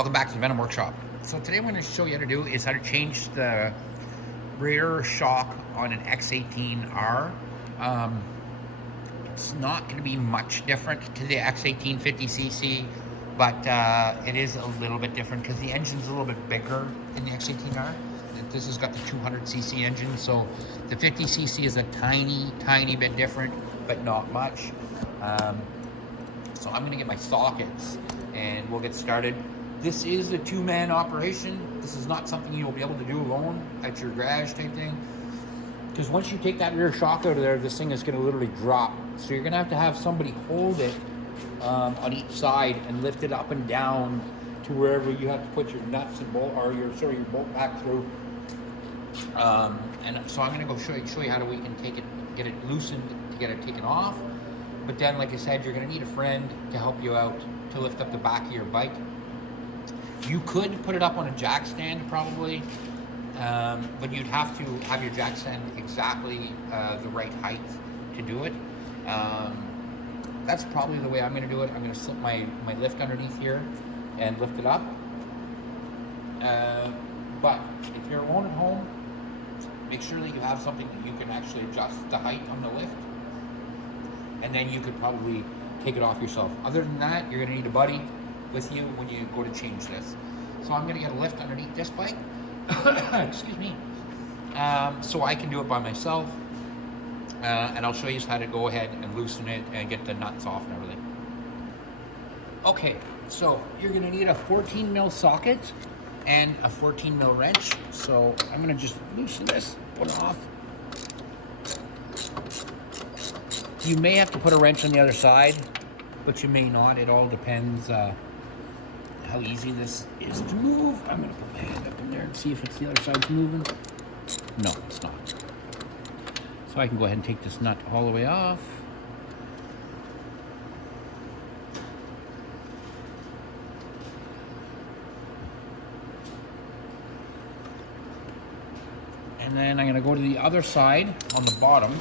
Welcome back to the Venom Workshop. So today I'm going to show you how to do is how to change the rear shock on an X18R. It's not going to be much different to the X18 50cc, but it is a little bit different because the engine's a little bit bigger than the X18R. This has got the 200cc engine, so the 50cc is a tiny bit different, but not much. So I'm going to get my sockets and we'll get started. This is a two-man operation. This is not something you'll be able to do alone at your garage type thing. Because once you take that rear shock out of there, this thing is going to literally drop. So you're going to have somebody hold it on each side and lift it up and down to wherever you have to put your nuts and bolt, or your bolt back through. And so I'm going to go show you how we can get it loosened to get it taken off. But then, like I said, you're going to need a friend to help you out to lift up the back of your bike. You could put it up on a jack stand probably, but you'd have to have your jack stand exactly the right height to do it. That's probably the way I'm going to do it. I'm going to slip my lift underneath here and lift it up. But if you're alone at home, make sure that you have something that you can actually adjust the height on the lift. And then you could probably take it off yourself. Other than that, you're going to need a buddy with you when you go to change this. So I'm going to get a lift underneath this bike. Excuse me. So I can do it by myself. And I'll show you how to go ahead and loosen it and get the nuts off and everything. Okay, so you're going to need a 14 mil socket and a 14 mil wrench. So I'm going to just loosen this, put it off. You may have to put a wrench on the other side, but you may not. It all depends how easy this is to move. I'm going to put my hand up in there and see if it's the other side's moving. No, it's not. So I can go ahead and take this nut all the way off. And then I'm going to go to the other side on the bottom.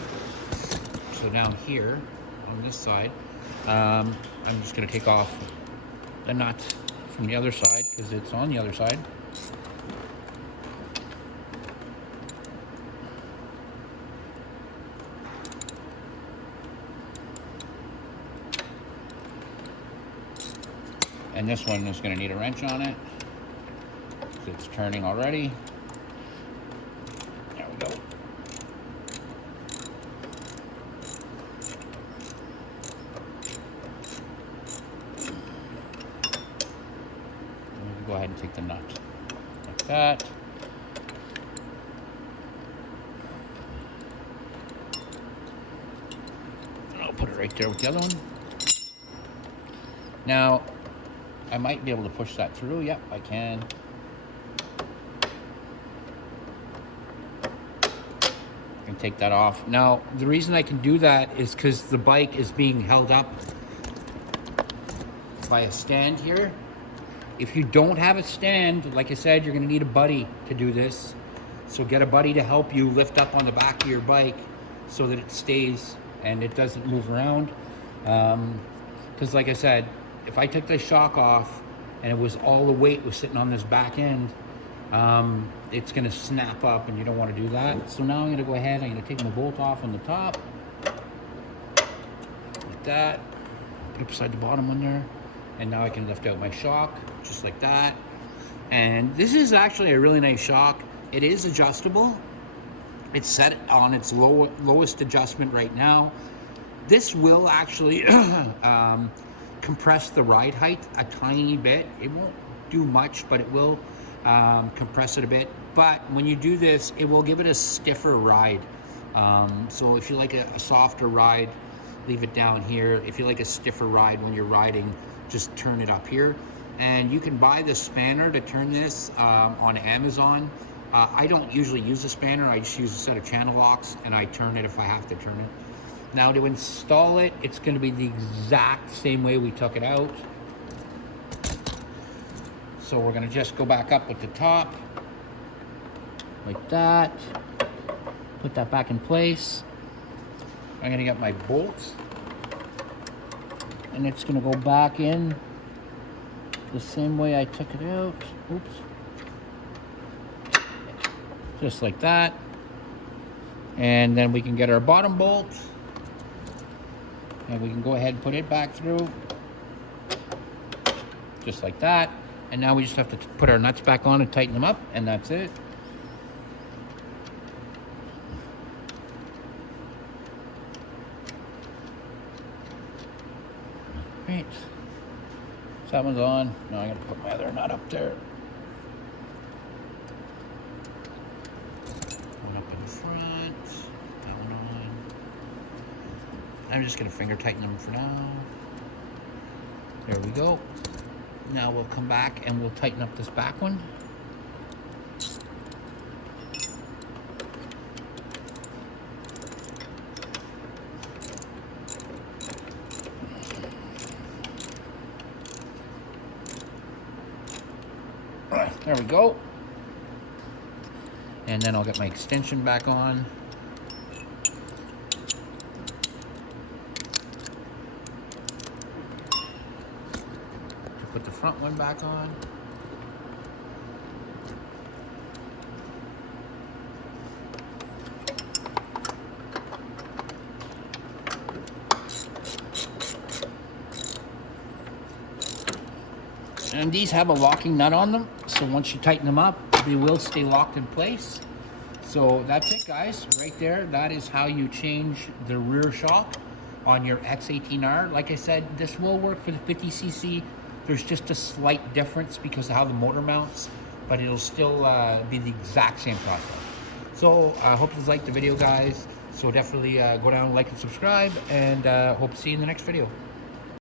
So down here on this side, I'm just going to take off the nut from the other side because it's on the other side. And this one is going to need a wrench on it because it's turning already. There we go. Go ahead and take the nut like that. And I'll put it right there with the other one. Now, I might be able to push that through. Yep, I can. And take that off. Now, the reason I can do that is because the bike is being held up by a stand here. If you don't have a stand, like I said, you're going to need a buddy to do this. So get a buddy to help you lift up on the back of your bike so that it stays and it doesn't move around. Because like I said, if I took the shock off and it was all the weight was sitting on this back end, it's going to snap up and you don't want to do that. So now I'm going to go ahead, I'm going to take my bolt off on the top. Like that. Put it beside the bottom one there. And now I can lift out my shock, just like that. And this is actually a really nice shock. It is adjustable. It's set on its lowest adjustment right now. This will actually compress the ride height a tiny bit. It won't do much, but it will compress it a bit. But when you do this, it will give it a stiffer ride. So if you like a softer ride, leave it down here. If you like a stiffer ride when you're riding, just turn it up here. And you can buy the spanner to turn this on Amazon. I don't usually use a spanner. I just use a set of channel locks and I turn it if I have to turn it. Now to install it, it's going to be the exact same way we took it out. So we're going to just go back up with the top like that. Put that back in place. I'm going to get my bolts and it's going to go back in the same way I took it out. Oops. Just like that. And then we can get our bottom bolt. And we can go ahead and put it back through. Just like that. And now we just have to put our nuts back on and tighten them up. And that's it. Right. So that one's on. Now I gotta put my other nut up there. One up in the front. That one on. I'm just gonna finger tighten them for now. There we go. Now we'll come back and we'll tighten up this back one. There we go. And then I'll get my extension back on. Put the front one back on. And these have a locking nut on them, so once you tighten them up, they will stay locked in place. So that's it, guys, right there. That is how you change the rear shock on your X18R. Like I said, this will work for the 50cc. There's just a slight difference because of how the motor mounts, but it'll still be the exact same process. So I hope you liked the video, guys. So definitely go down, like, and subscribe, and hope to see you in the next video.